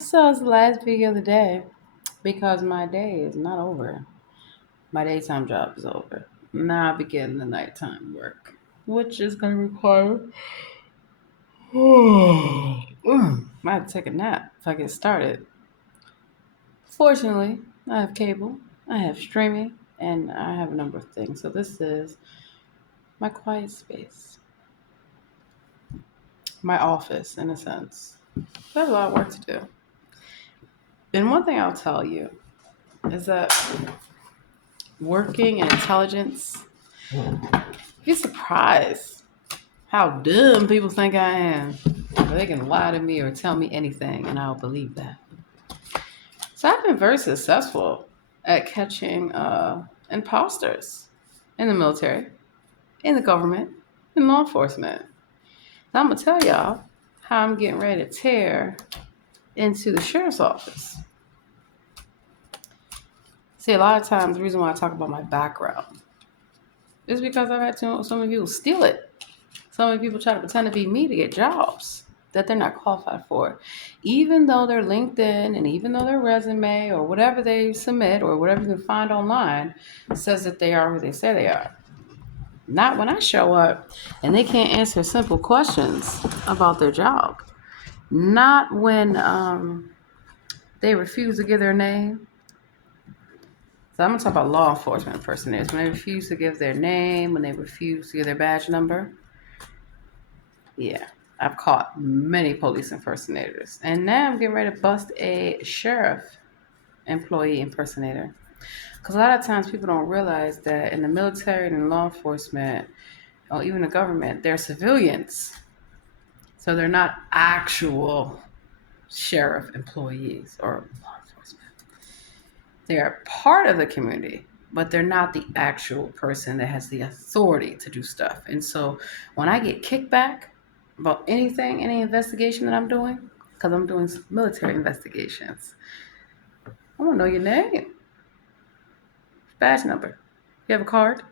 So it's the last video of the day because my day is not over. My daytime job is over. Now I begin the nighttime work, which is going to require. I have to take a nap if I get started. Fortunately, I have cable, I have streaming, and I have a number of things. So this is my quiet space, my office in a sense. I have a lot of work to do. And one thing I'll tell you is that working in intelligence, you're surprised how dumb people think I am. They can lie to me or tell me anything, and I'll believe that. So I've been very successful at catching imposters in the military, in the government, in law enforcement. Now I'm gonna tell y'all how I'm getting ready to tear into the sheriff's office. See, a lot of times the reason why I talk about my background is because I've had so many people steal it. So many people try to pretend to be me to get jobs that they're not qualified for. Even though their LinkedIn and even though their resume or whatever they submit or whatever you can find online says that they are who they say they are. Not when I show up and they can't answer simple questions about their job. Not when they refuse to give their name. So I'm going to talk about law enforcement impersonators. When they refuse to give their name, when they refuse to give their badge number. Yeah, I've caught many police impersonators. And now I'm getting ready to bust a sheriff employee impersonator. Because a lot of times people don't realize that in the military and in law enforcement, or even the government, they're civilians. So they're not actual sheriff employees or law enforcement. They're part of the community, but they're not the actual person that has the authority to do stuff. And so when I get kickback about anything, any investigation that I'm doing, because I'm doing military investigations, I want to know your name, badge number. You have a card?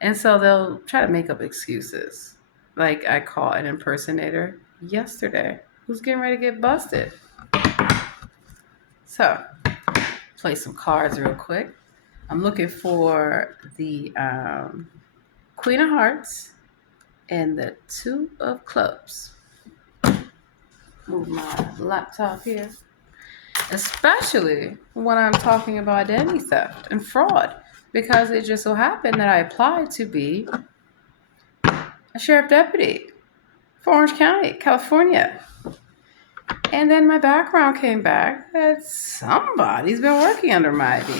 And so they'll try to make up excuses. Like I caught an impersonator yesterday who's getting ready to get busted. So, play some cards real quick. I'm looking for the Queen of Hearts and the Two of Clubs. Move my laptop here. Especially when I'm talking about identity theft and fraud, because it just so happened that I applied to be a sheriff deputy for Orange County, California. And then my background came back that somebody's been working under my ID.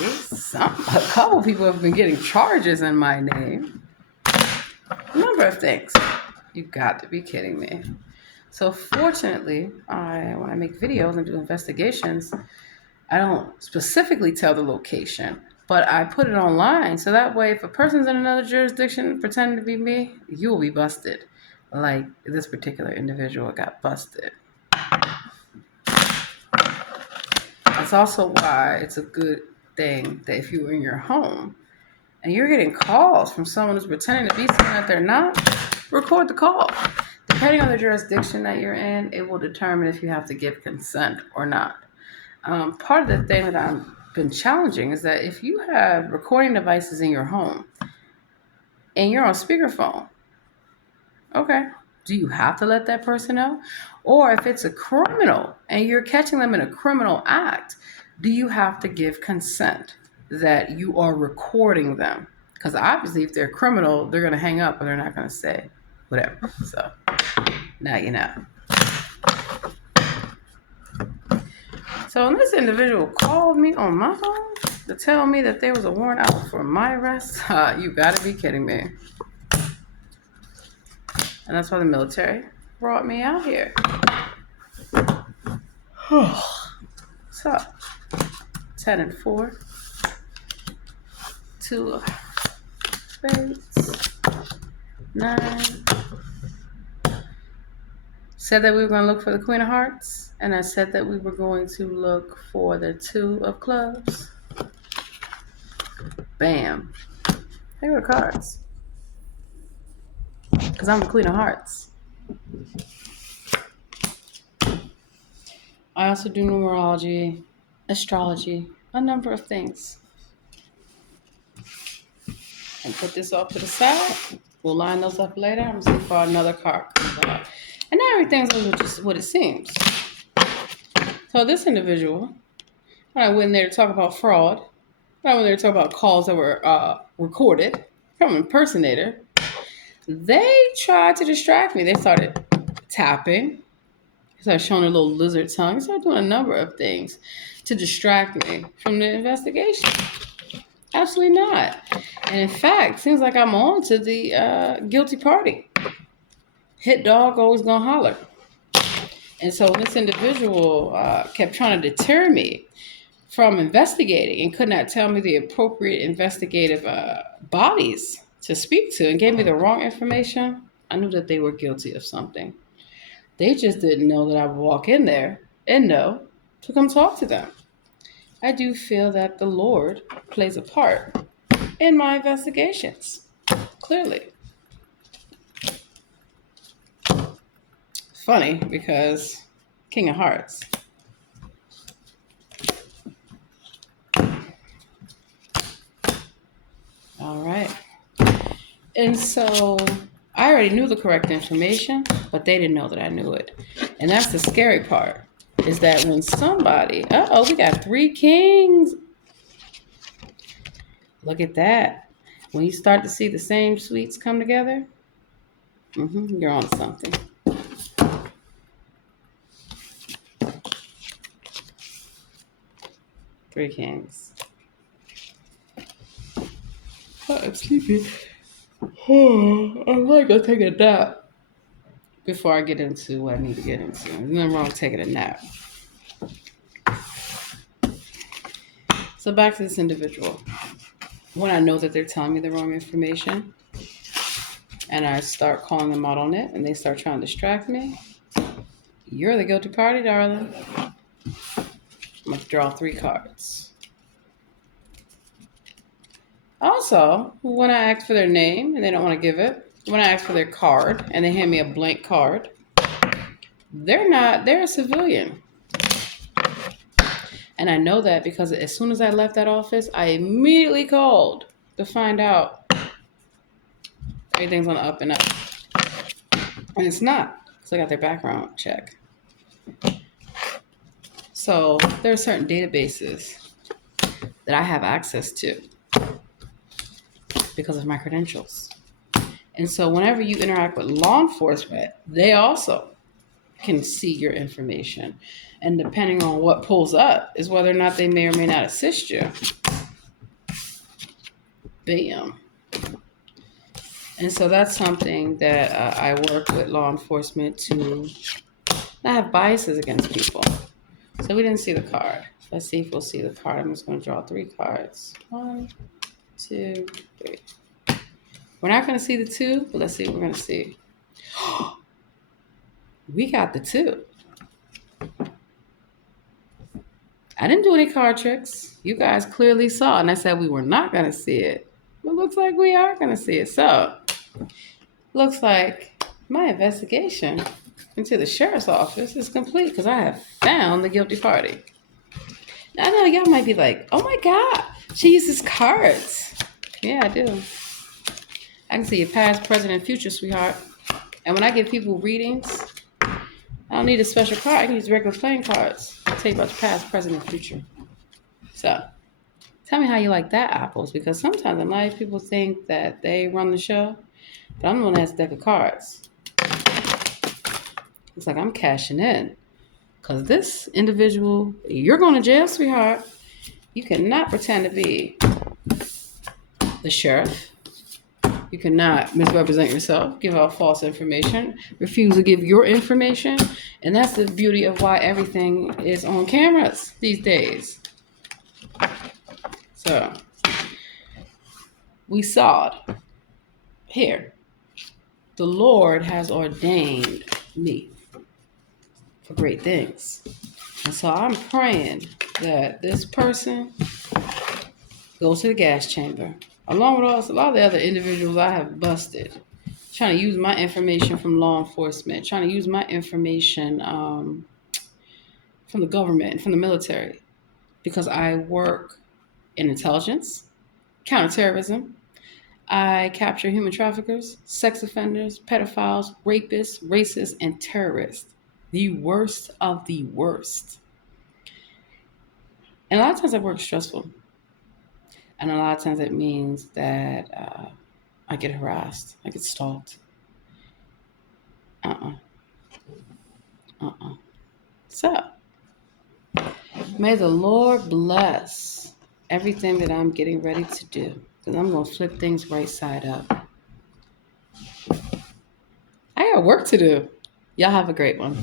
A couple people have been getting charges in my name. A number of things. You've got to be kidding me. So fortunately, when I make videos and do investigations, I don't specifically tell the location, but I put it online. So that way, if a person's in another jurisdiction pretending to be me, you will be busted. Like this particular individual got busted. That's also why it's a good thing that if you're in your home and you're getting calls from someone who's pretending to be someone that they're not, record the call. Depending on the jurisdiction that you're in, it will determine if you have to give consent or not. Part of the thing that I've been challenging is that if you have recording devices in your home and you're on speakerphone, okay, do you have to let that person know? Or if it's a criminal and you're catching them in a criminal act, do you have to give consent that you are recording them? Because obviously, if they're criminal, they're going to hang up or they're not going to say whatever. So now you know. So when this individual called me on my phone to tell me that there was a warrant out for my arrest, you got to be kidding me. And that's why the military brought me out here. So, 10 and 4. 2 of spades. 9. Said that we were going to look for the Queen of Hearts. And I said that we were going to look for the 2 of Clubs. Bam. They were cards. Because I'm the Queen of Hearts. I also do numerology, astrology, a number of things. And put this off to the side. We'll line those up later. I'm going to see for another card comes out. And now everything's just what it seems. So this individual, when I went in there to talk about fraud, when I went there to talk about calls that were recorded from an impersonator, they tried to distract me. They started tapping. They started showing a little lizard tongue. They started doing a number of things to distract me from the investigation. Absolutely not. And in fact, seems like I'm on to the guilty party. Hit dog always gonna holler. And so this individual kept trying to deter me from investigating and could not tell me the appropriate investigative bodies to speak to and gave me the wrong information. I knew that they were guilty of something. They just didn't know that I would walk in there and know to come talk to them. I do feel that the Lord plays a part in my investigations, clearly. Funny because King of Hearts. All right. And so I already knew the correct information, but they didn't know that I knew it. And that's the scary part, is that when somebody, we got 3 kings. Look at that. When you start to see the same suites come together, you're on something. Three kings. Oh, I'm sleepy. I might go take a nap before I get into what I need to get into. There's nothing wrong with taking a nap. So back to this individual. When I know that they're telling me the wrong information and I start calling them out on it and they start trying to distract me, you're the guilty party, darling. I'm going to draw 3 cards. Also, when I ask for their name and they don't want to give it, when I ask for their card and they hand me a blank card, they're a civilian. And I know that because as soon as I left that office, I immediately called to find out everything's on the up and up. And it's not, because I got their background check. So there are certain databases that I have access to because of my credentials. And so whenever you interact with law enforcement, they also can see your information. And depending on what pulls up is whether or not they may or may not assist you. Bam. And so that's something that I work with law enforcement to not have biases against people. So we didn't see the card. Let's see if we'll see the card. I'm just going to draw 3 cards. 1, 2, 3. We're not going to see the 2, but let's see what we're going to see. We got the 2. I didn't do any card tricks. You guys clearly saw, and I said we were not going to see it. But looks like we are going to see it. So, looks like my investigation into the sheriff's office is complete because I have found the guilty party. Now, I know y'all might be like, oh my God, she uses cards. Yeah, I do. I can see your past, present, and future, sweetheart. And when I give people readings, I don't need a special card. I can use regular playing cards. I'll tell you about your past, present, and future. So, tell me how you like that, Apples, because sometimes a lot of people think that they run the show, but I'm the one that has a deck of cards. It's like I'm cashing in. Because this individual, you're going to jail, sweetheart. You cannot pretend to be the sheriff. You cannot misrepresent yourself, give out false information, refuse to give your information. And that's the beauty of why everything is on cameras these days. So, we saw it here. The Lord has ordained me for great things. And so I'm praying that this person goes to the gas chamber, along with a lot of the other individuals I have busted, trying to use my information from law enforcement, trying to use my information from the government and from the military because I work in intelligence, counterterrorism. I capture human traffickers, sex offenders, pedophiles, rapists, racists, and terrorists. The worst of the worst. And a lot of times that work's stressful. And a lot of times it means that I get harassed, I get stalked. Uh-uh. Uh-uh. So, may the Lord bless everything that I'm getting ready to do. Because I'm going to flip things right side up. I got work to do. Y'all have a great one.